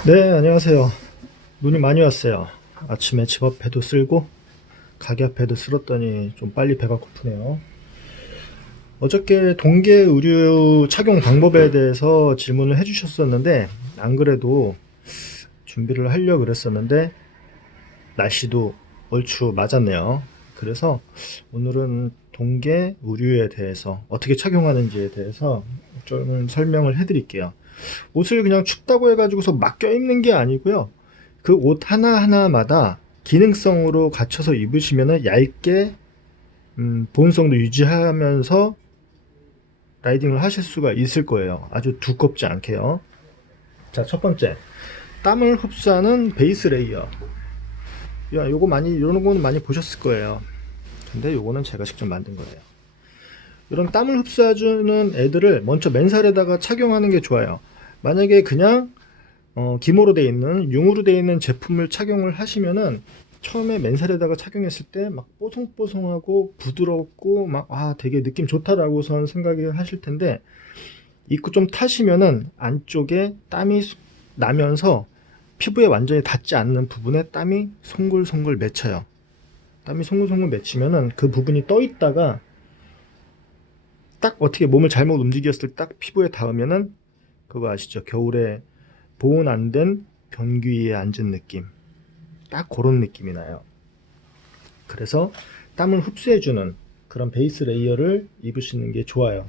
네, 안녕하세요. 눈이 많이 왔어요. 아침에 집 앞에도 쓸고 가게 앞에도 쓸었더니 좀 빨리 배가 고프네요. 어저께 동계 의류 착용 방법에 대해서 질문을 해주셨었는데 안 그래도 준비를 하려고 그랬었는데 날씨도 얼추 맞았네요. 그래서 오늘은 동계 의류에 대해서 어떻게 착용하는지에 대해서 좀 설명을 해드릴게요. 옷을 그냥 춥다고 해가지고서 막 껴입는 게 아니고요. 그 옷 하나하나마다 기능성으로 갖춰서 입으시면은 얇게 보온성도 유지하면서 라이딩을 하실 수가 있을 거예요. 아주 두껍지 않게요. 자, 첫 번째. 땀을 흡수하는 베이스 레이어. 야, 요거 많이, 이런 거는 많이 보셨을 거예요. 근데 요거는 제가 직접 만든 거예요. 이런 땀을 흡수해주는 애들을 먼저 맨살에다가 착용하는 게 좋아요. 만약에 그냥 기모로 되어 있는 융으로 되어 있는 제품을 착용을 하시면은 처음에 맨살에다가 착용했을 때 막 뽀송뽀송하고 부드럽고 막 되게 느낌 좋다라고선 생각이 하실 텐데 입고 좀 타시면은 안쪽에 땀이 나면서 피부에 완전히 닿지 않는 부분에 땀이 송글송글 맺혀요. 땀이 송글송글 맺히면은 그 부분이 떠 있다가 딱 어떻게 몸을 잘못 움직였을 때 딱 피부에 닿으면은 그거 아시죠? 겨울에 보온 안 된 변기 위에 앉은 느낌. 딱 그런 느낌이 나요. 그래서 땀을 흡수해주는 그런 베이스 레이어를 입으시는 게 좋아요.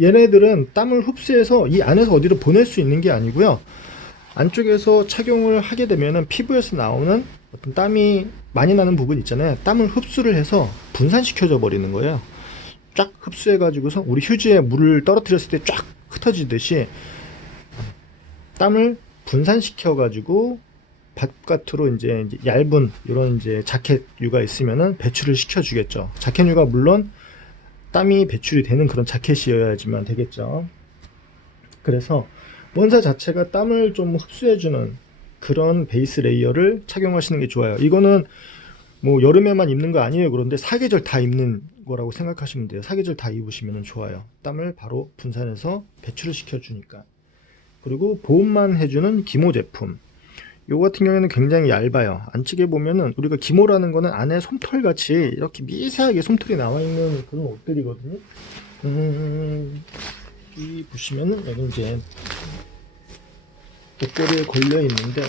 얘네들은 땀을 흡수해서 이 안에서 어디로 보낼 수 있는 게 아니고요. 안쪽에서 착용을 하게 되면은 피부에서 나오는 어떤 땀이 많이 나는 부분 있잖아요. 땀을 흡수를 해서 분산시켜져 버리는 거예요. 쫙 흡수해 가지고서 우리 휴지에 물을 떨어뜨렸을 때 쫙 흩어지듯이 땀을 분산시켜 가지고 바깥으로 이제 얇은 이런 이제 자켓류가 있으면은 배출을 시켜주겠죠. 자켓류가 물론 땀이 배출이 되는 그런 자켓이어야지만 되겠죠. 그래서 원사 자체가 땀을 좀 흡수해주는 그런 베이스 레이어를 착용하시는 게 좋아요. 이거는 뭐 여름에만 입는 거 아니에요. 그런데 사계절 다 입는 거라고 생각하시면 돼요. 사계절 다 입으시면 좋아요. 땀을 바로 분산해서 배출을 시켜주니까. 그리고 보온만 해주는 기모 제품. 요 같은 경우에는 굉장히 얇아요. 안쪽에 보면은 우리가 기모라는 거는 안에 솜털 같이 이렇게 미세하게 솜털이 나와 있는 그런 옷들이거든요. 이 보시면은 여기 이제 옷걸이에 걸려 있는데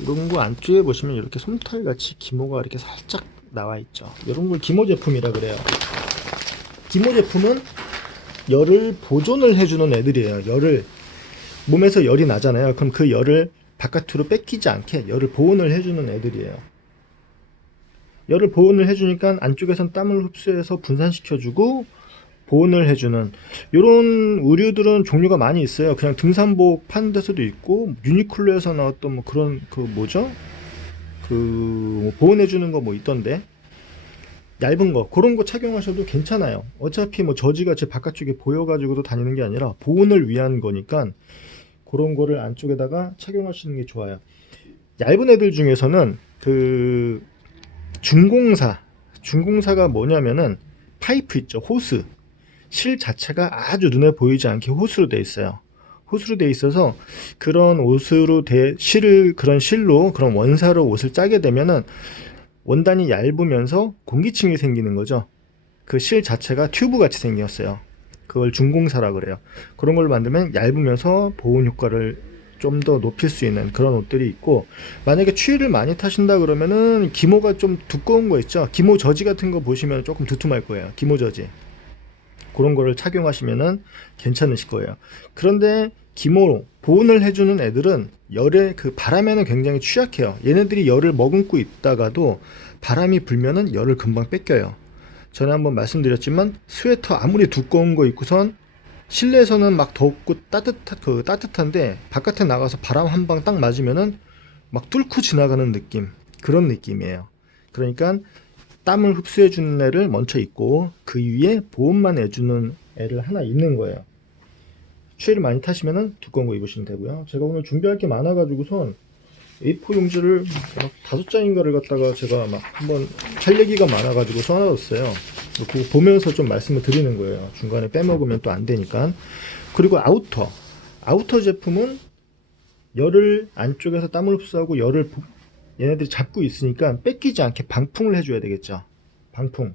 이런 거 안쪽에 보시면 이렇게 솜털 같이 기모가 이렇게 살짝 나와 있죠. 이런 걸 기모 제품이라 그래요. 기모 제품은 열을 보존을 해주는 애들이에요. 열을 몸에서 열이 나잖아요. 그럼 그 열을 바깥으로 뺏기지 않게 열을 보온을 해주는 애들이에요. 열을 보온을 해주니까 안쪽에선 땀을 흡수해서 분산시켜주고 보온을 해주는 이런 의류들은 종류가 많이 있어요. 그냥 등산복 파는 데서도 있고 유니클로에서 나왔던 뭐 그런 그 뭐죠? 그 보온해주는 거 뭐 있던데 얇은 거 그런 거 착용하셔도 괜찮아요. 어차피 뭐 저지가 제 바깥쪽에 보여가지고도 다니는 게 아니라 보온을 위한 거니까 그런 거를 안쪽에다가 착용하시는 게 좋아요. 얇은 애들 중에서는 그 중공사가 뭐냐면은 파이프 있죠. 호스. 실 자체가 아주 눈에 보이지 않게 호스로 돼 있어요. 호스로 돼 있어서 그런 옷으로 그런 실로 그런 원사로 옷을 짜게 되면은 원단이 얇으면서 공기층이 생기는 거죠. 그 실 자체가 튜브 같이 생겼어요. 그걸 중공사라 그래요. 그런 걸 만들면 얇으면서 보온 효과를 좀 더 높일 수 있는 그런 옷들이 있고, 만약에 추위를 많이 타신다 그러면은 기모가 좀 두꺼운 거 있죠. 기모 저지 같은 거 보시면 조금 두툼할 거예요. 기모 저지. 그런 거를 착용하시면은 괜찮으실 거예요. 그런데 기모 보온을 해주는 애들은 열에 그 바람에는 굉장히 취약해요. 얘네들이 열을 머금고 있다가도 바람이 불면은 열을 금방 뺏겨요. 전에 한번 말씀드렸지만 스웨터 아무리 두꺼운 거 입고선 실내에서는 막 덥고 따뜻한데 바깥에 나가서 바람 한 방 딱 맞으면은 막 뚫고 지나가는 느낌, 그런 느낌이에요. 그러니까 땀을 흡수해주는 애를 먼저 입고 그 위에 보온만 해주는 애를 하나 입는 거예요. 추위를 많이 타시면은 두꺼운 거 입으시면 되고요. 제가 오늘 준비할 게 많아가지고선 A4 용지를 막 5장인가를 갖다가 제가 막 한번 할 얘기가 많아가지고 써놨어요. 그거 보면서 좀 말씀을 드리는 거예요. 중간에 빼먹으면 또 안 되니까. 그리고 아우터. 아우터 제품은 열을 안쪽에서 땀을 흡수하고 열을 얘네들이 잡고 있으니까 뺏기지 않게 방풍을 해줘야 되겠죠. 방풍.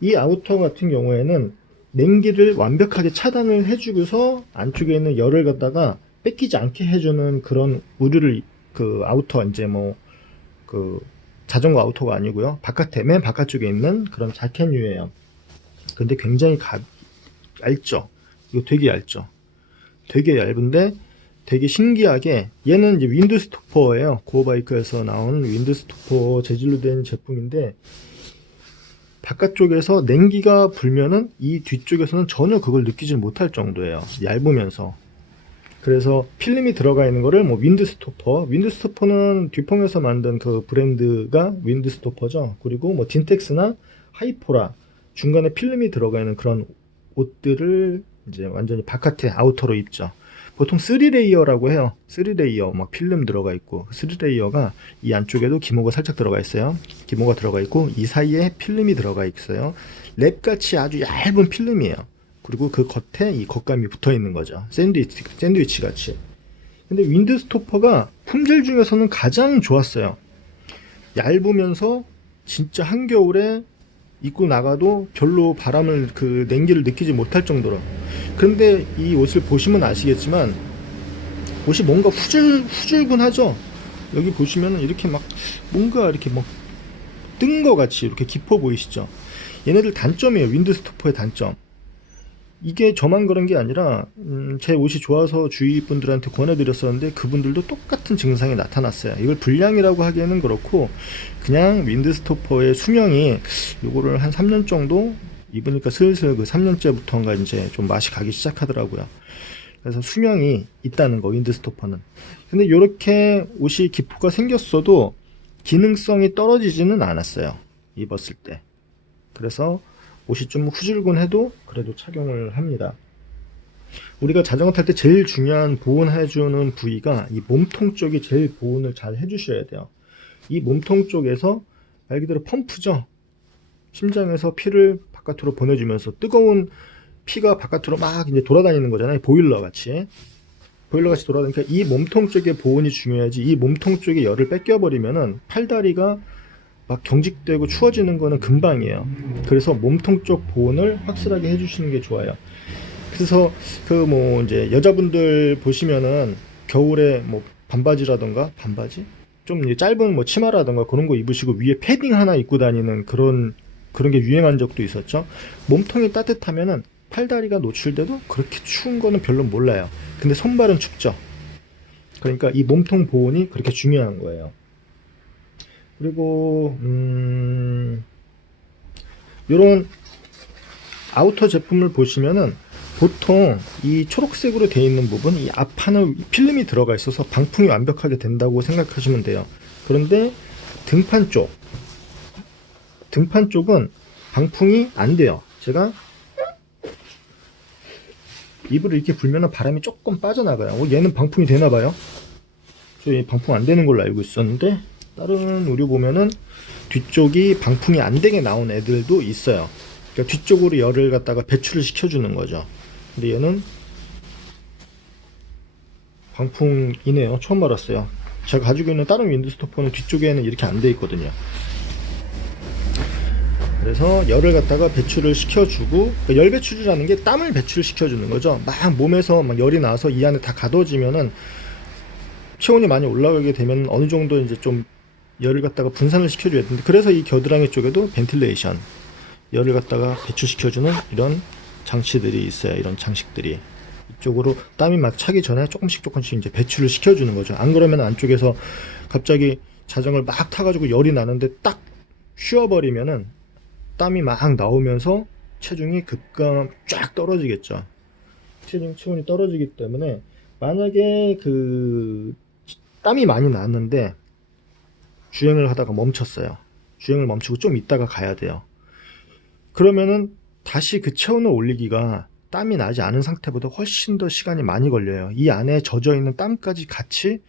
이 아우터 같은 경우에는 냉기를 완벽하게 차단을 해주고서 안쪽에 있는 열을 갖다가 뺏기지 않게 해주는 그런 우류를, 그 아우터, 이제 뭐 그 자전거 아우터가 아니고요, 바깥에 맨 바깥쪽에 있는 그런 자켓류예요. 근데 굉장히 얇죠. 이거 되게 얇죠. 되게 얇은데 되게 신기하게 얘는 이제 윈드 스토퍼예요. 고어바이크에서 나온 윈드 스토퍼 재질로 된 제품인데, 바깥쪽에서 냉기가 불면은 이 뒤쪽에서는 전혀 그걸 느끼지 못할 정도예요. 얇으면서. 그래서 필름이 들어가 있는 거를 뭐 윈드스토퍼는 듀퐁에서 만든 그 브랜드가 윈드스토퍼죠. 그리고 뭐 딘텍스나 하이포라 중간에 필름이 들어가 있는 그런 옷들을 이제 완전히 바깥에 아우터로 입죠. 보통 3레이어라고 해요. 3레이어 막 필름 들어가 있고, 3레이어가 이 안쪽에도 기모가 살짝 들어가 있어요. 기모가 들어가 있고 이 사이에 필름이 들어가 있어요. 랩같이 아주 얇은 필름이에요. 그리고 그 겉에 이 겉감이 붙어 있는 거죠. 샌드위치 같이. 근데 윈드스토퍼가 품질 중에서는 가장 좋았어요. 얇으면서 진짜 한겨울에 입고 나가도 별로 바람을, 그 냉기를 느끼지 못할 정도로. 그런데 이 옷을 보시면 아시겠지만 옷이 뭔가 후줄근하죠. 여기 보시면 이렇게 막 뭔가 이렇게 막 뜬 거 같이 이렇게 깊어 보이시죠. 얘네들 단점이에요. 윈드스토퍼의 단점. 이게 저만 그런 게 아니라 제 옷이 좋아서 주위 분들한테 권해드렸었는데 그분들도 똑같은 증상이 나타났어요. 이걸 불량이라고 하기에는 그렇고, 그냥 윈드스토퍼의 수명이, 요거를 한 3년 정도 입으니까 슬슬 그 3년째부터인가 이제 좀 맛이 가기 시작하더라고요. 그래서 수명이 있다는 거, 윈드스토퍼는. 근데 이렇게 옷이 기포가 생겼어도 기능성이 떨어지지는 않았어요, 입었을 때. 그래서 옷이 좀 후줄근해도 그래도 착용을 합니다. 우리가 자전거 탈 때 제일 중요한 보온해주는 부위가 이 몸통 쪽이 제일 보온을 잘 해주셔야 돼요. 이 몸통 쪽에서 말 그대로 펌프죠. 심장에서 피를 바깥으로 보내주면서 뜨거운 피가 바깥으로 막 이제 돌아다니는 거잖아요. 보일러 같이 돌아다니니까 이 몸통 쪽의 보온이 중요하지, 이 몸통 쪽에 열을 뺏겨버리면은 팔다리가 막 경직되고 추워지는 거는 금방이에요. 그래서 몸통 쪽 보온을 확실하게 해주시는 게 좋아요. 그래서 그 뭐 이제 여자분들 보시면은 겨울에 뭐 반바지라던가, 반바지 좀 짧은 뭐 치마라던가 그런 거 입으시고 위에 패딩 하나 입고 다니는 그런 게 유행한 적도 있었죠. 몸통이 따뜻하면은 팔다리가 노출돼도 그렇게 추운 거는 별로 몰라요. 근데 손발은 춥죠. 그러니까 이 몸통 보온이 그렇게 중요한 거예요. 그리고 이런 아우터 제품을 보시면은 보통 이 초록색으로 되어 있는 부분, 이 앞판은 필름이 들어가 있어서 방풍이 완벽하게 된다고 생각하시면 돼요. 그런데 등판 쪽은 방풍이 안 돼요. 제가 입을 이렇게 불면 바람이 조금 빠져나가요. 얘는 방풍이 되나 봐요. 저희 방풍 안 되는 걸로 알고 있었는데, 다른 의류 보면은 뒤쪽이 방풍이 안 되게 나온 애들도 있어요. 그러니까 뒤쪽으로 열을 갖다가 배출을 시켜주는 거죠. 근데 얘는 방풍이네요. 처음 알았어요. 제가 가지고 있는 다른 윈드스토퍼는 뒤쪽에는 이렇게 안 돼 있거든요. 그래서 열을 갖다가 배출을 시켜주고, 그러니까 열 배출이라는 게 땀을 배출시켜주는 거죠. 막 몸에서 막 열이 나서 이 안에 다 가둬지면은 체온이 많이 올라가게 되면 어느 정도 이제 좀 열을 갖다가 분산을 시켜줘야 되는데, 그래서 이 겨드랑이 쪽에도 벤틸레이션, 열을 갖다가 배출시켜주는 이런 장치들이 있어요. 이런 장식들이 이쪽으로 땀이 막 차기 전에 조금씩 이제 배출을 시켜주는 거죠. 안 그러면 안쪽에서 갑자기 자전거를 막 타가지고 열이 나는데 딱 쉬어버리면은 땀이 막 나오면서 체중이 급감 쫙 떨어지겠죠. 체온이 떨어지기 때문에, 만약에 그 땀이 많이 났는데 주행을 하다가 멈췄어요. 주행을 멈추고 좀 있다가 가야 돼요. 그러면은 다시 그 체온을 올리기가 땀이 나지 않은 상태보다 훨씬 더 시간이 많이 걸려요. 이 안에 젖어 있는 땀까지 같이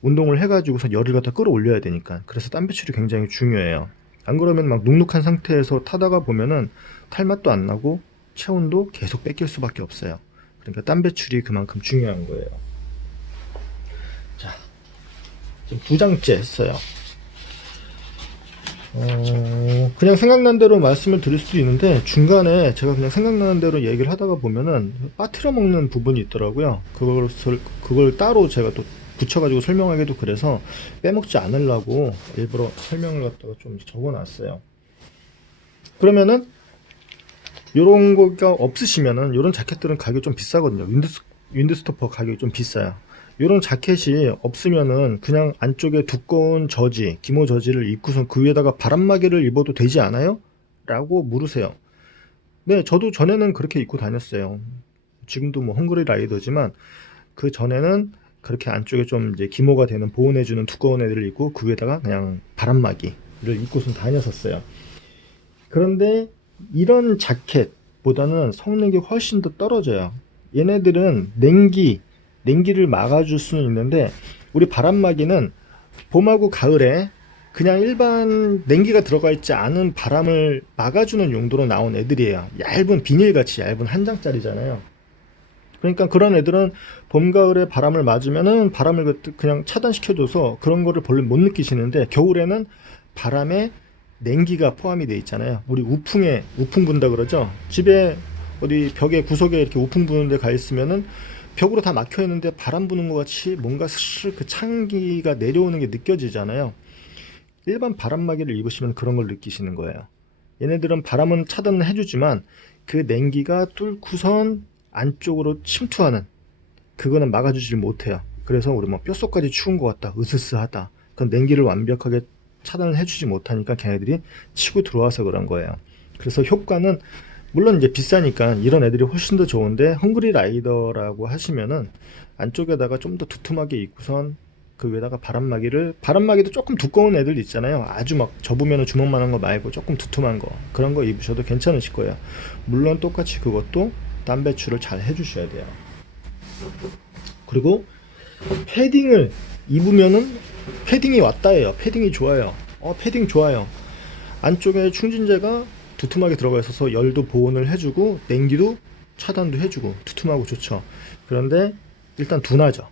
운동을 해가지고서 열을 갖다 끌어올려야 되니까. 그래서 땀 배출이 굉장히 중요해요. 안 그러면 막 눅눅한 상태에서 타다가 보면은 탈맛도 안 나고 체온도 계속 뺏길 수밖에 없어요. 그러니까 땀 배출이 그만큼 중요한 거예요. 자, 지금 2장째 했어요. 그냥 생각난 대로 말씀을 드릴 수도 있는데 중간에 제가 그냥 생각나는 대로 얘기를 하다가 보면은 빠뜨려 먹는 부분이 있더라고요. 그걸 따로 제가 또 붙여가지고 설명하기도 그래서 빼먹지 않으려고 일부러 설명을 갖다가 좀 적어놨어요. 그러면은 요런 거가 없으시면은 요런 자켓들은 가격이 좀 비싸거든요. 윈드스토퍼 가격이 좀 비싸요. 요런 자켓이 없으면은 그냥 안쪽에 두꺼운 저지, 기모 저지를 입고선 그 위에다가 바람막이를 입어도 되지 않아요? 라고 물으세요. 네, 저도 전에는 그렇게 입고 다녔어요. 지금도 뭐 헝그리 라이더지만 그 전에는 그렇게 안쪽에 좀 이제 기모가 되는 보온해주는 두꺼운 애들을 입고 그 위에다가 그냥 바람막이를 입고선 다녔었어요. 그런데 이런 자켓보다는 성능이 훨씬 더 떨어져요. 얘네들은 냉기를 막아줄 수는 있는데 우리 바람막이는 봄하고 가을에 그냥 일반 냉기가 들어가 있지 않은 바람을 막아주는 용도로 나온 애들이에요. 얇은 비닐같이 얇은 한 장짜리잖아요. 그러니까 그런 애들은 봄, 가을에 바람을 맞으면은 바람을 그냥 차단시켜줘서 그런 거를 별로 못 느끼시는데 겨울에는 바람에 냉기가 포함이 되어 있잖아요. 우리 우풍 분다 그러죠. 집에 어디 벽에 구석에 이렇게 우풍 부는 데 가 있으면은 벽으로 다 막혀 있는데 바람 부는 것 같이 뭔가 스르르 그 찬기가 내려오는 게 느껴지잖아요. 일반 바람막이를 입으시면 그런 걸 느끼시는 거예요. 얘네들은 바람은 차단을 해주지만 그 냉기가 뚫고선 안쪽으로 침투하는 그거는 막아주질 못해요. 그래서 우리 뭐 뼛속까지 추운 것 같다, 으스스하다. 그 냉기를 완벽하게 차단을 해주지 못하니까 걔네들이 치고 들어와서 그런 거예요. 그래서 효과는 물론 이제 비싸니까 이런 애들이 훨씬 더 좋은데 헝그리 라이더라고 하시면은 안쪽에다가 좀 더 두툼하게 입고선 그 위에다가 바람막이도 조금 두꺼운 애들 있잖아요. 아주 막 접으면 주먹만한 거 말고 조금 두툼한 거 그런 거 입으셔도 괜찮으실 거예요. 물론 똑같이 그것도 땀 배출을 잘 해주셔야 돼요. 그리고 패딩을 입으면은 패딩이 왔다예요. 패딩이 좋아요. 패딩 좋아요. 안쪽에 충진재가 두툼하게 들어가 있어서 열도 보온을 해주고 냉기도 차단도 해주고 두툼하고 좋죠. 그런데 일단 둔하죠.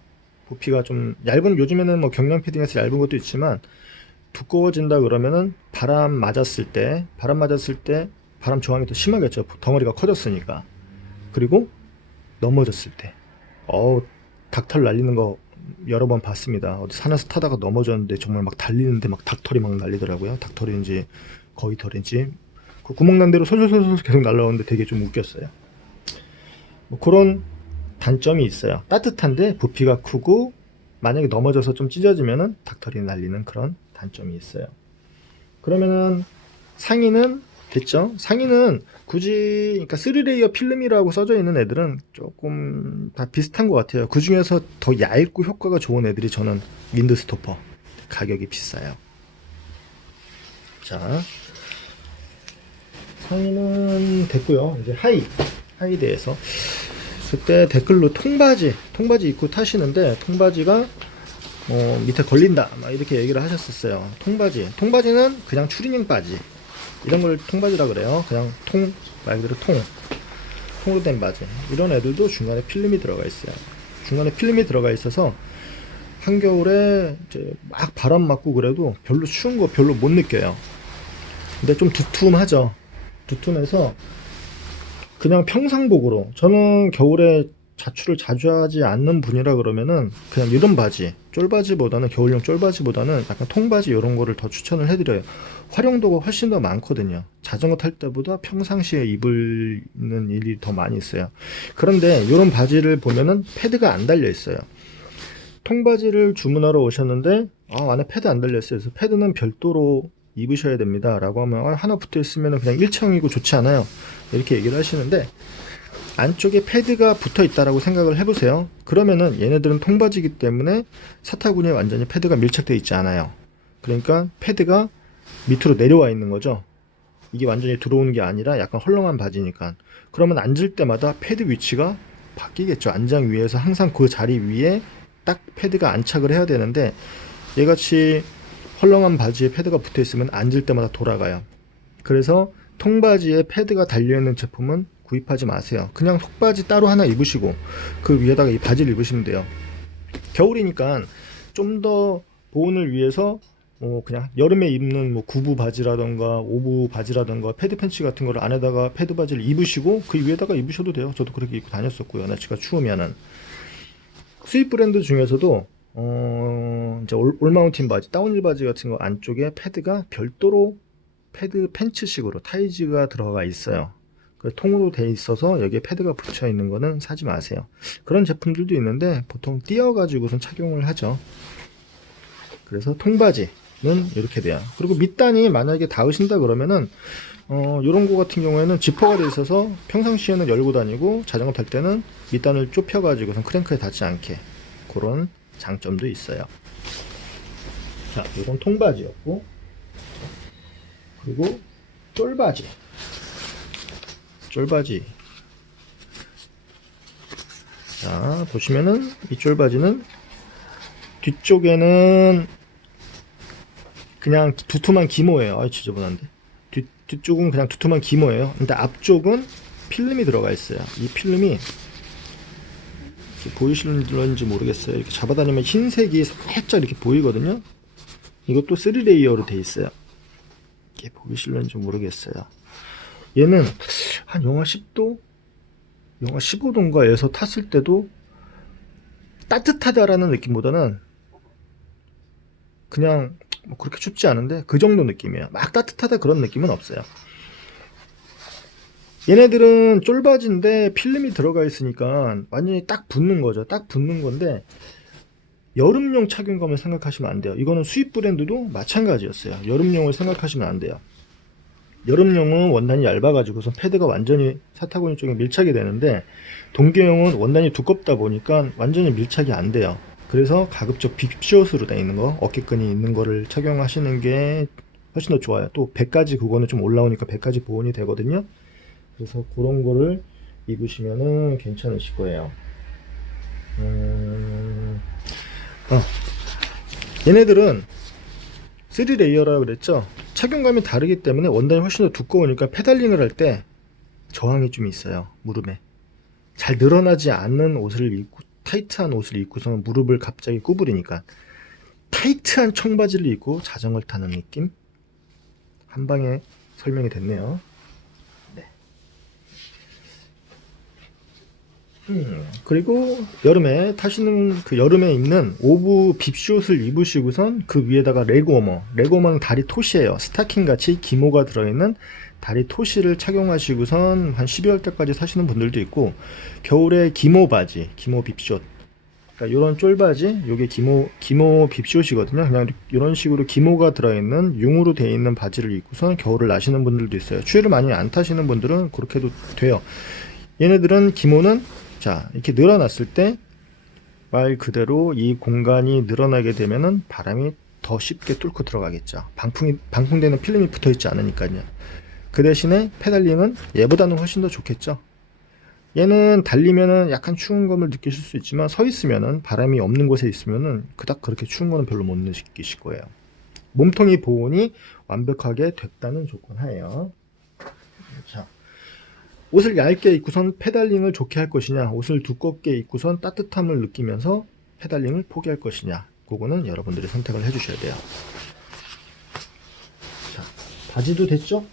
부피가 좀 얇은, 요즘에는 뭐 경량 패딩에서 얇은 것도 있지만 두꺼워진다 그러면은 바람 맞았을 때 바람 저항이 더 심하겠죠. 덩어리가 커졌으니까. 그리고 넘어졌을 때 닭털 날리는 거 여러 번 봤습니다. 어디 산에서 타다가 넘어졌는데 정말 막 달리는데 막 닭털이 막 날리더라고요. 닭털인지 거위털인지 그 구멍난 대로 솔솔솔솔 계속 날라오는데 되게 좀 웃겼어요. 뭐 그런 단점이 있어요. 따뜻한데 부피가 크고 만약에 넘어져서 좀 찢어지면은 닭털이 날리는 그런 단점이 있어요. 그러면은 상의는 됐죠? 상의는 굳이 그러니까 3레이어 필름이라고 써져 있는 애들은 조금 다 비슷한 것 같아요. 그 중에서 더 얇고 효과가 좋은 애들이 저는 윈드스토퍼. 가격이 비싸요. 자, 상의는 됐고요. 이제 하이 대해서 그때 댓글로 통바지 입고 타시는데 통바지가 밑에 걸린다 막 이렇게 얘기를 하셨었어요. 통바지는 그냥 추리닝 바지 이런 걸 통바지라 그래요. 그냥 말 그대로 통으로 된 바지. 이런 애들도 중간에 필름이 들어가 있어요. 중간에 필름이 들어가 있어서 한겨울에 이제 막 바람 맞고 그래도 별로 추운 거 별로 못 느껴요. 근데 좀 두툼하죠. 두툼해서 그냥 평상복으로, 저는 겨울에 자출을 자주 하지 않는 분이라 그러면은 그냥 이런 바지, 쫄바지보다는, 겨울용 쫄바지보다는 약간 통바지 이런 거를 더 추천을 해드려요. 활용도가 훨씬 더 많거든요. 자전거 탈 때보다 평상시에 입는 일이 더 많이 있어요. 그런데 이런 바지를 보면은 패드가 안 달려 있어요. 통바지를 주문하러 오셨는데 안에 패드 안 달려 있어요. 그래서 패드는 별도로 입으셔야 됩니다 라고 하면 하나 붙어 있으면 그냥 일체형이고 좋지 않아요 이렇게 얘기를 하시는데, 안쪽에 패드가 붙어 있다라고 생각을 해보세요. 그러면은 얘네들은 통바지이기 때문에 사타구니에 완전히 패드가 밀착되어 있지 않아요. 그러니까 패드가 밑으로 내려와 있는 거죠. 이게 완전히 들어오는 게 아니라 약간 헐렁한 바지니까. 그러면 앉을 때마다 패드 위치가 바뀌겠죠. 안장 위에서 항상 그 자리 위에 딱 패드가 안착을 해야 되는데, 얘같이 헐렁한 바지에 패드가 붙어 있으면 앉을 때마다 돌아가요. 그래서 통바지에 패드가 달려있는 제품은 구입하지 마세요. 그냥 속바지 따로 하나 입으시고 그 위에다가 이 바지를 입으시면 돼요. 겨울이니까 좀 더 보온을 위해서 그냥 여름에 입는 뭐 구부 바지라던가 오부 바지라던가 패드 팬츠 같은 거를 안에다가 패드 바지를 입으시고 그 위에다가 입으셔도 돼요. 저도 그렇게 입고 다녔었고요. 날씨가 추우면은. 수입 브랜드 중에서도 이제 올마운틴 바지, 다운힐 바지 같은 거 안쪽에 패드가 별도로 패드 팬츠식으로 타이즈가 들어가 있어요. 그 통으로 돼 있어서 여기에 패드가 붙여 있는 거는 사지 마세요. 그런 제품들도 있는데 보통 띄어 가지고선 착용을 하죠. 그래서 통바지는 이렇게 돼요. 그리고 밑단이 만약에 닿으신다 그러면은 요런 거 같은 경우에는 지퍼가 돼 있어서 평상시에는 열고 다니고 자전거 탈 때는 밑단을 좁혀 가지고선 크랭크에 닿지 않게, 그런 장점도 있어요. 자, 이건 통바지였고, 그리고 쫄바지. 자, 보시면은 이 쫄바지는 뒤쪽에는 그냥 두툼한 기모예요. 아, 지저분한데. 뒤쪽은 그냥 두툼한 기모예요. 근데 앞쪽은 필름이 들어가 있어요. 이 필름이 보이실런지 모르겠어요. 이렇게 잡아다니면 흰색이 살짝 이렇게 보이거든요. 이것도 3레이어로 돼 있어요. 이게 보이실런지 모르겠어요. 얘는 한 영하 10도, 영하 15도인가에서 탔을 때도 따뜻하다라는 느낌보다는 그냥 뭐 그렇게 춥지 않은데 그 정도 느낌이에요. 막 따뜻하다 그런 느낌은 없어요. 얘네들은 쫄바지인데 필름이 들어가 있으니까 완전히 딱 붙는 거죠. 딱 붙는 건데 여름용 착용감을 생각하시면 안 돼요. 이거는 수입 브랜드도 마찬가지였어요. 여름용을 생각하시면 안 돼요. 여름용은 원단이 얇아가지고서 패드가 완전히 사타구니 쪽에 밀착이 되는데 동계용은 원단이 두껍다 보니까 완전히 밀착이 안 돼요. 그래서 가급적 빅숏으로 되어 있는 거, 어깨끈이 있는 거를 착용하시는 게 훨씬 더 좋아요. 또 배까지 그거는 좀 올라오니까 배까지 보온이 되거든요. 그래서 그런 거를 입으시면은 괜찮으실 거예요. 얘네들은 3레이어라고 그랬죠. 착용감이 다르기 때문에 원단이 훨씬 더 두꺼우니까 페달링을 할 때 저항이 좀 있어요. 무릎에 잘 늘어나지 않는 옷을 입고, 타이트한 옷을 입고서는 무릎을 갑자기 구부리니까 타이트한 청바지를 입고 자전거를 타는 느낌? 한방에 설명이 됐네요. 네. 그리고 여름에 타시는, 그 여름에 입는 오브 빕숏을 입으시고선 그 위에다가 레그워머는 다리 토시예요. 스타킹 같이 기모가 들어있는 다리 토시를 착용하시고선 한 12월 때까지 사시는 분들도 있고, 겨울에 기모 바지, 기모 빕숏, 그러니까 이런 쫄바지, 요게 기모 빕숏이거든요. 그냥 이런 식으로 기모가 들어있는 융으로 되어 있는 바지를 입고선 겨울을 나시는 분들도 있어요. 추위를 많이 안 타시는 분들은 그렇게 해도 돼요. 얘네들은 기모는 자, 이렇게 늘어났을 때 말 그대로 이 공간이 늘어나게 되면은 바람이 더 쉽게 뚫고 들어가겠죠. 방풍되는 필름이 붙어 있지 않으니까요. 그 대신에 페달링은 얘보다는 훨씬 더 좋겠죠. 얘는 달리면은 약간 추운 감을 느끼실 수 있지만 서 있으면은, 바람이 없는 곳에 있으면은 그닥 그렇게 추운 거는 별로 못 느끼실 거예요. 몸통이 보온이 완벽하게 됐다는 조건 하에요. 자, 옷을 얇게 입고선 페달링을 좋게 할 것이냐, 옷을 두껍게 입고선 따뜻함을 느끼면서 페달링을 포기할 것이냐, 그거는 여러분들이 선택을 해 주셔야 돼요. 자, 바지도 됐죠?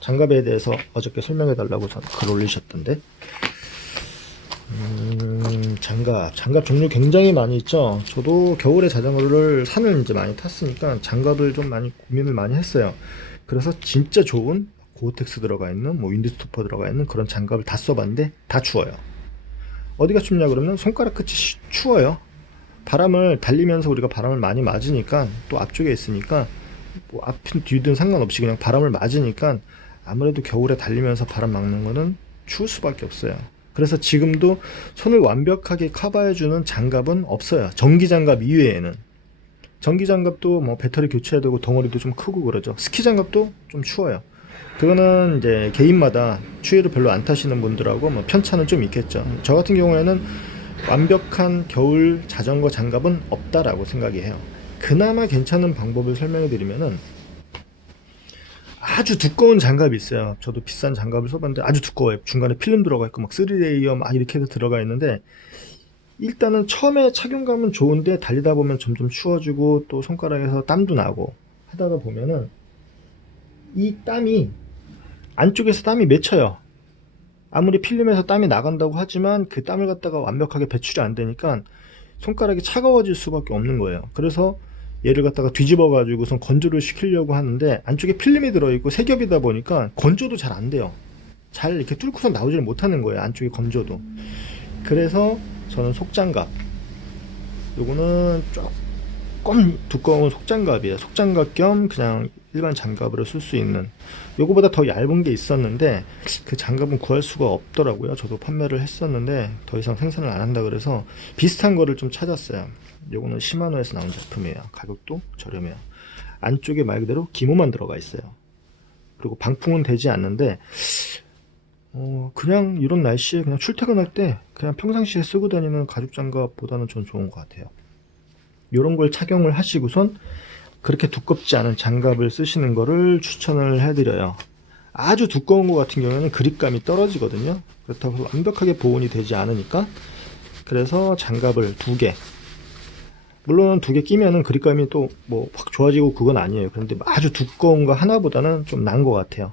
장갑에 대해서 어저께 설명해 달라고 글 올리셨던데, 장갑 종류 굉장히 많이 있죠. 저도 겨울에 자전거를 산을 이제 많이 탔으니까 장갑을 좀 많이 고민을 많이 했어요. 그래서 진짜 좋은 고어텍스 들어가 있는, 뭐 윈드스토퍼 들어가 있는 그런 장갑을 다 써봤는데 다 추워요. 어디가 춥냐 그러면 손가락 끝이 추워요. 바람을 달리면서 우리가 바람을 많이 맞으니까, 또 앞쪽에 있으니까 뭐 앞은 뒤든 상관없이 그냥 바람을 맞으니까 아무래도 겨울에 달리면서 바람 막는 거는 추울 수밖에 없어요. 그래서 지금도 손을 완벽하게 커버해주는 장갑은 없어요. 전기장갑 이외에는. 전기장갑도 뭐 배터리 교체해야 되고 덩어리도 좀 크고 그러죠. 스키장갑도 좀 추워요. 그거는 이제 개인마다 추위를 별로 안 타시는 분들하고 뭐 편차는 좀 있겠죠. 저 같은 경우에는 완벽한 겨울 자전거 장갑은 없다라고 생각이 해요. 그나마 괜찮은 방법을 설명해 드리면은, 아주 두꺼운 장갑이 있어요. 저도 비싼 장갑을 써봤는데 아주 두꺼워요. 중간에 필름 들어가 있고 막 3레이어 막 이렇게 해서 들어가 있는데, 일단은 처음에 착용감은 좋은데 달리다 보면 점점 추워지고 또 손가락에서 땀도 나고 하다가 보면은 이 땀이, 안쪽에서 땀이 맺혀요. 아무리 필름에서 땀이 나간다고 하지만 그 땀을 갖다가 완벽하게 배출이 안 되니까 손가락이 차가워질 수밖에 없는 거예요. 그래서 얘를 갖다가 뒤집어 가지고선 건조를 시키려고 하는데, 안쪽에 필름이 들어있고 세 겹이다 보니까 건조도 잘 안 돼요. 잘 이렇게 뚫고서 나오지를 못하는 거예요, 안쪽에 건조도. 그래서 저는 속장갑, 요거는 조금 두꺼운 속장갑이에요. 속장갑 겸 그냥 일반 장갑으로 쓸 수 있는, 요거보다 더 얇은 게 있었는데 그 장갑은 구할 수가 없더라고요. 저도 판매를 했었는데 더 이상 생산을 안 한다 그래서 비슷한 거를 좀 찾았어요. 요거는 시마노에서 나온 제품이에요. 가격도 저렴해요. 안쪽에 말 그대로 기모만 들어가 있어요. 그리고 방풍은 되지 않는데 그냥 이런 날씨에 그냥 출퇴근할 때 그냥 평상시에 쓰고 다니는 가죽 장갑보다는 전 좋은 것 같아요. 이런 걸 착용을 하시고선 그렇게 두껍지 않은 장갑을 쓰시는 거를 추천을 해드려요. 아주 두꺼운 거 같은 경우에는 그립감이 떨어지거든요. 그렇다고 완벽하게 보온이 되지 않으니까. 그래서 장갑을 2개, 물론 2개 끼면은 그립감이 또 뭐 확 좋아지고 그건 아니에요. 그런데 아주 두꺼운 거 하나보다는 좀 나은 것 같아요.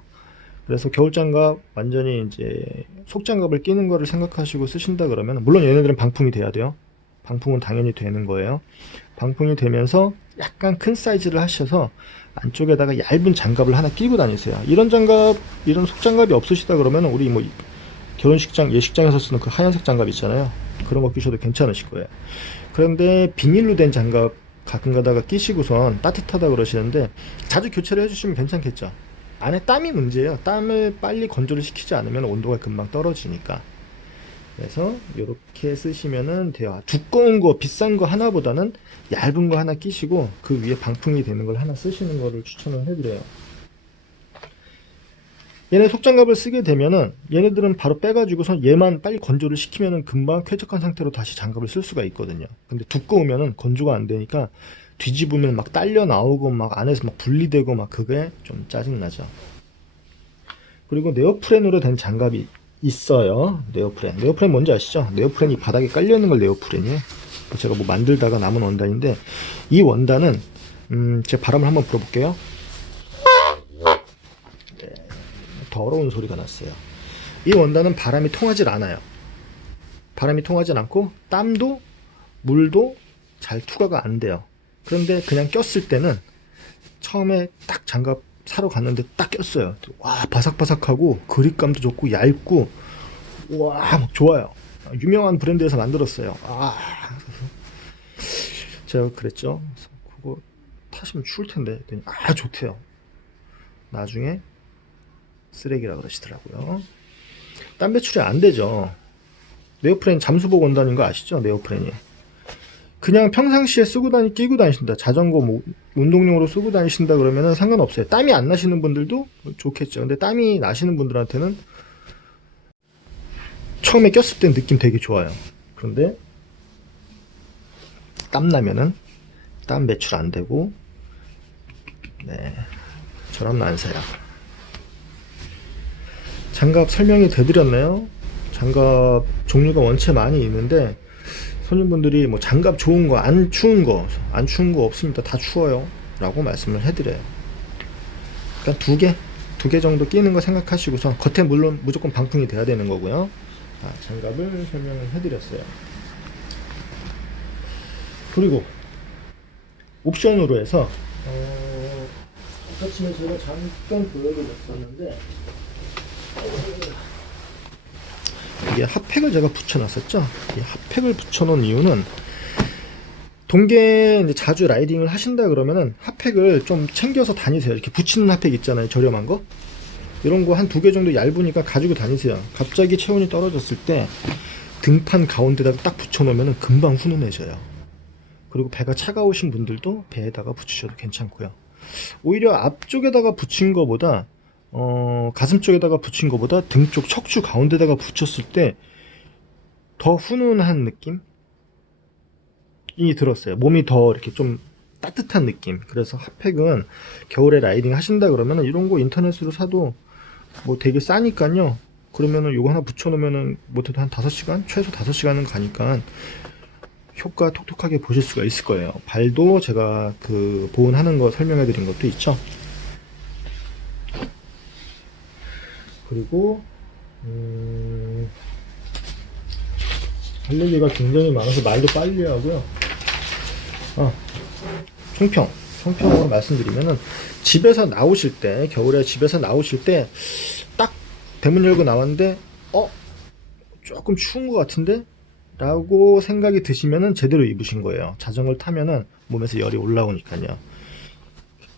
그래서 겨울장갑 완전히 이제 속장갑을 끼는 거를 생각하시고 쓰신다 그러면, 물론 얘네들은 방풍이 돼야 돼요. 방풍은 당연히 되는 거예요. 방풍이 되면서 약간 큰 사이즈를 하셔서 안쪽에다가 얇은 장갑을 하나 끼고 다니세요. 이런 장갑, 이런 속장갑이 없으시다 그러면 우리 뭐 결혼식장, 예식장에서 쓰는 그 하얀색 장갑 있잖아요. 그런 거 끼셔도 괜찮으실 거예요. 그런데 비닐로 된 장갑 가끔 가다가 끼시고선 따뜻하다 그러시는데 자주 교체를 해주시면 괜찮겠죠. 안에 땀이 문제예요. 땀을 빨리 건조를 시키지 않으면 온도가 금방 떨어지니까. 그래서 이렇게 쓰시면은 돼요. 두꺼운 거, 비싼 거 하나보다는 얇은 거 하나 끼시고 그 위에 방풍이 되는 걸 하나 쓰시는 거를 추천을 해드려요. 얘네 속장갑을 쓰게 되면은 얘네들은 바로 빼가지고서 얘만 빨리 건조를 시키면은 금방 쾌적한 상태로 다시 장갑을 쓸 수가 있거든요. 근데 두꺼우면은 건조가 안 되니까 뒤집으면 막 딸려 나오고 막 안에서 막 분리되고 막 그게 좀 짜증나죠. 그리고 네오프렌으로 된 장갑이 있어요. 네오프렌 뭔지 아시죠? 네오프렌이 바닥에 깔려 있는 걸 네오프렌이에요. 제가 뭐 만들다가 남은 원단인데, 이 원단은 제가 바람을 한번 불어볼게요. 네, 더러운 소리가 났어요. 이 원단은 바람이 통하지 않아요. 바람이 통하지 않고 땀도 물도 잘 투과가 안 돼요. 그런데 그냥 꼈을 때는 처음에 딱 장갑 사러 갔는데 딱 꼈어요. 와, 바삭바삭하고 그립감도 좋고 얇고, 와, 막 좋아요. 유명한 브랜드에서 만들었어요. 제가 그랬죠. 그래서 그거 타시면 추울 텐데, 좋대요. 나중에 쓰레기라 그러시더라고요. 땀 배출이 안 되죠. 네오프렌 잠수복 원단인 거 아시죠? 네오프렌이. 그냥 평상시에 끼고 다니신다. 자전거 뭐 운동용으로 쓰고 다니신다 그러면은 상관없어요. 땀이 안 나시는 분들도 좋겠죠. 근데 땀이 나시는 분들한테는 처음에 꼈을 땐 느낌 되게 좋아요. 그런데 땀 나면은 땀 배출 안 되고, 네, 저라면 안 사요. 장갑 설명이 되드렸나요? 장갑 종류가 원체 많이 있는데 손님분들이 뭐 장갑 좋은 거, 안 추운 거 없습니다. 다 추워요 라고 말씀을 해드려요. 그러니까 두 개 정도 끼는 거 생각하시고서, 겉에 물론 무조건 방풍이 돼야 되는 거고요. 장갑을 설명을 해드렸어요. 그리고 옵션으로 해서 아까 전에 제가 잠깐 보여드렸었는데, 이게 핫팩을 제가 붙여놨었죠. 이 핫팩을 붙여놓은 이유는, 동계 이제 자주 라이딩을 하신다 그러면은 핫팩을 좀 챙겨서 다니세요. 이렇게 붙이는 핫팩 있잖아요, 저렴한 거. 이런 거 한 2개 정도 얇으니까 가지고 다니세요. 갑자기 체온이 떨어졌을 때 등판 가운데다가 딱 붙여놓으면 금방 훈훈해져요. 그리고 배가 차가우신 분들도 배에다가 붙이셔도 괜찮고요. 오히려 앞쪽에다가 붙인 거보다 가슴 쪽에다가 붙인 거보다 등 쪽 척추 가운데다가 붙였을 때 더 훈훈한 느낌이 들었어요. 몸이 더 이렇게 좀 따뜻한 느낌. 그래서 핫팩은 겨울에 라이딩 하신다 그러면은 이런 거 인터넷으로 사도 뭐 되게 싸니까요. 그러면은 요거 하나 붙여놓으면은 못해도 한 5시간? 최소 5시간은 가니까 효과 톡톡하게 보실 수가 있을 거예요. 발도 제가 그 보온하는 거 설명해 드린 것도 있죠. 그리고 할 얘기가 굉장히 많아서 말도 빨리 하고요. 총평으로 말씀드리면은 집에서 나오실 때, 겨울에 집에서 나오실 때 딱 대문 열고 나왔는데 조금 추운 것 같은데? 라고 생각이 드시면은 제대로 입으신 거예요. 자전거를 타면은 몸에서 열이 올라오니까요.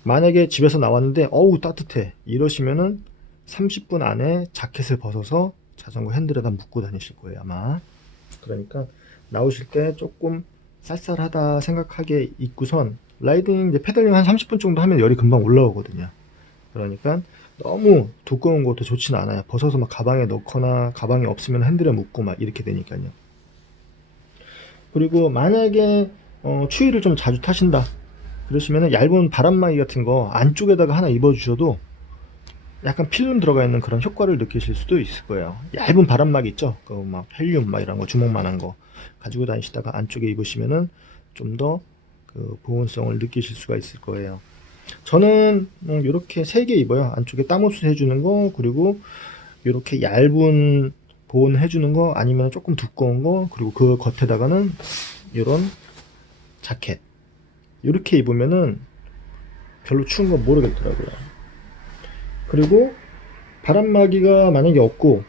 만약에 집에서 나왔는데 어우 따뜻해 이러시면은 30분 안에 자켓을 벗어서 자전거 핸들에다 묶고 다니실 거예요 아마. 그러니까 나오실 때 조금 쌀쌀하다 생각하게 입고선 라이딩 이제 페달링 한 30분 정도 하면 열이 금방 올라오거든요. 그러니까 너무 두꺼운 것도 좋진 않아요. 벗어서 막 가방에 넣거나 가방이 없으면 핸들에 묶고 막 이렇게 되니까요. 그리고 만약에 추위를 좀 자주 타신다 그러시면 얇은 바람막이 같은 거 안쪽에다가 하나 입어 주셔도 약간 필름 들어가 있는 그런 효과를 느끼실 수도 있을 거예요. 얇은 바람막 있죠? 그 막 헬륨 막 이런 거 주먹만한 거 가지고 다니시다가 안쪽에 입으시면은 좀 더 그 보온성을 느끼실 수가 있을 거예요. 저는 이렇게 3개 입어요. 안쪽에 땀 흡수 해주는 거 그리고 이렇게 얇은 보온 해주는 거 아니면 조금 두꺼운 거 그리고 그 겉에다가는 이런 자켓 이렇게 입으면은 별로 추운 거 모르겠더라고요. 그리고 바람막이가 만약에 없고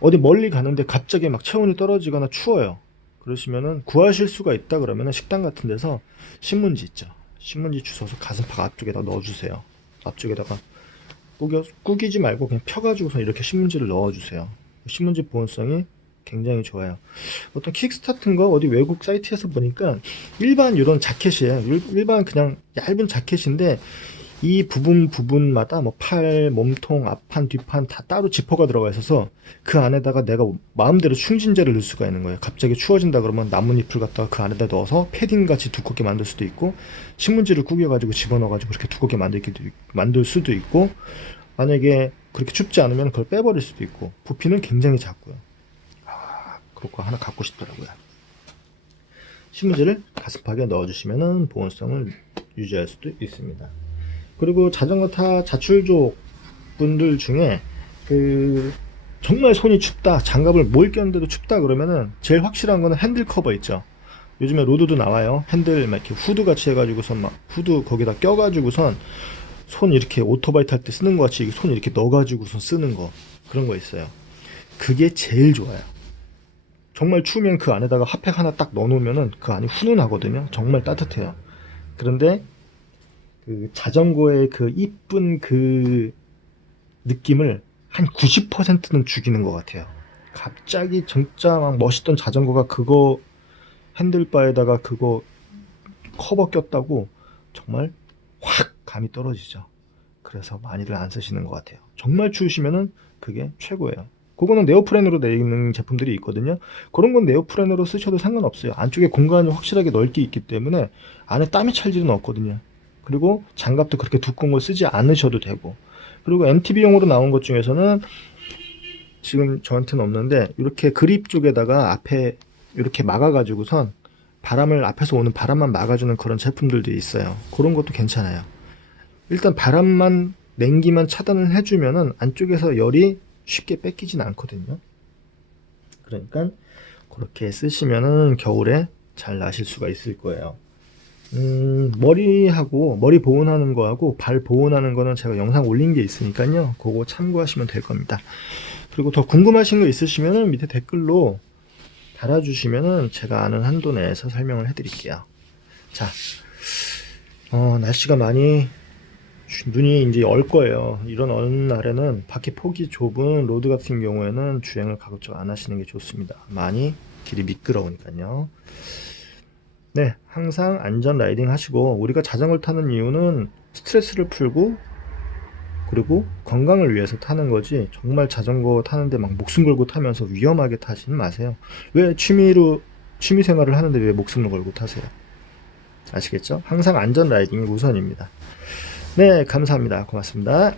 어디 멀리 가는데 갑자기 막 체온이 떨어지거나 추워요. 그러시면은 구하실 수가 있다 그러면은 식당 같은 데서 신문지 있죠. 신문지 주워서 가슴팍 앞쪽에다 넣어주세요. 앞쪽에다가 구기지 말고 그냥 펴가지고서 이렇게 신문지를 넣어주세요. 신문지 보온성이 굉장히 좋아요. 어떤 킥스타트인가 어디 외국 사이트에서 보니까 일반 이런 자켓이에요. 일반 그냥 얇은 자켓인데 이 부분마다 뭐 팔, 몸통, 앞판, 뒷판 다 따로 지퍼가 들어가 있어서 그 안에다가 내가 마음대로 충진제를 넣을 수가 있는 거예요. 갑자기 추워진다 그러면 나뭇잎을 갖다가 그 안에다 넣어서 패딩 같이 두껍게 만들 수도 있고 신문지를 구겨가지고 집어넣어가지고 그렇게 두껍게 만들 수도 있고 만약에 그렇게 춥지 않으면 그걸 빼버릴 수도 있고 부피는 굉장히 작고요. 그거 하나 갖고 싶더라고요. 신문지를 가슴팍에 넣어주시면 보온성을 유지할 수도 있습니다. 그리고 자전거 타 자출족 분들 중에 정말 손이 춥다 장갑을 뭘 꼈는데도 춥다 그러면은 제일 확실한 거는 핸들 커버 있죠. 요즘에 로드도 나와요. 핸들 막 이렇게 후드 같이 해가지고선 막 후드 거기다 껴가지고선 손 이렇게 오토바이 탈 때 쓰는 것 같이 손 이렇게 넣어가지고선 쓰는 거 그런 거 있어요. 그게 제일 좋아요. 정말 추우면 그 안에다가 핫팩 하나 딱 넣어놓으면은 그 안이 훈훈하거든요. 정말 따뜻해요. 그런데 그 자전거의 그 이쁜 그 느낌을 한 90%는 죽이는 것 같아요. 갑자기 진짜 막 멋있던 자전거가 그거 핸들바에다가 그거 커버 꼈다고 정말 확 감이 떨어지죠. 그래서 많이들 안 쓰시는 것 같아요. 정말 추우시면은 그게 최고예요. 그거는 네오프렌으로 되어 있는 제품들이 있거든요. 그런 건 네오프렌으로 쓰셔도 상관없어요. 안쪽에 공간이 확실하게 넓게 있기 때문에 안에 땀이 찰 일은 없거든요. 그리고 장갑도 그렇게 두꺼운 걸 쓰지 않으셔도 되고 그리고 MTB용으로 나온 것 중에서는 지금 저한테는 없는데 이렇게 그립 쪽에다가 앞에 이렇게 막아가지고선 바람을 앞에서 오는 바람만 막아주는 그런 제품들도 있어요. 그런 것도 괜찮아요. 일단 바람만 냉기만 차단을 해주면은 안쪽에서 열이 쉽게 뺏기진 않거든요. 그러니까 그렇게 쓰시면은 겨울에 잘 나실 수가 있을 거예요. 머리 보온하는 거하고 발 보온하는 거는 제가 영상 올린 게 있으니까요. 그거 참고하시면 될 겁니다. 그리고 더 궁금하신 거 있으시면은 밑에 댓글로 달아주시면은 제가 아는 한도 내에서 설명을 해드릴게요. 자, 날씨가 많이 눈이 이제 얼 거예요. 이런 어느 날에는 밖에 폭이 좁은 로드 같은 경우에는 주행을 가급적 안 하시는 게 좋습니다. 많이 길이 미끄러우니까요. 네, 항상 안전 라이딩 하시고 우리가 자전거를 타는 이유는 스트레스를 풀고 그리고 건강을 위해서 타는 거지 정말 자전거 타는데 막 목숨 걸고 타면서 위험하게 타지는 마세요. 왜 취미 생활을 하는데 왜 목숨을 걸고 타세요? 아시겠죠? 항상 안전 라이딩이 우선입니다. 네, 감사합니다. 고맙습니다.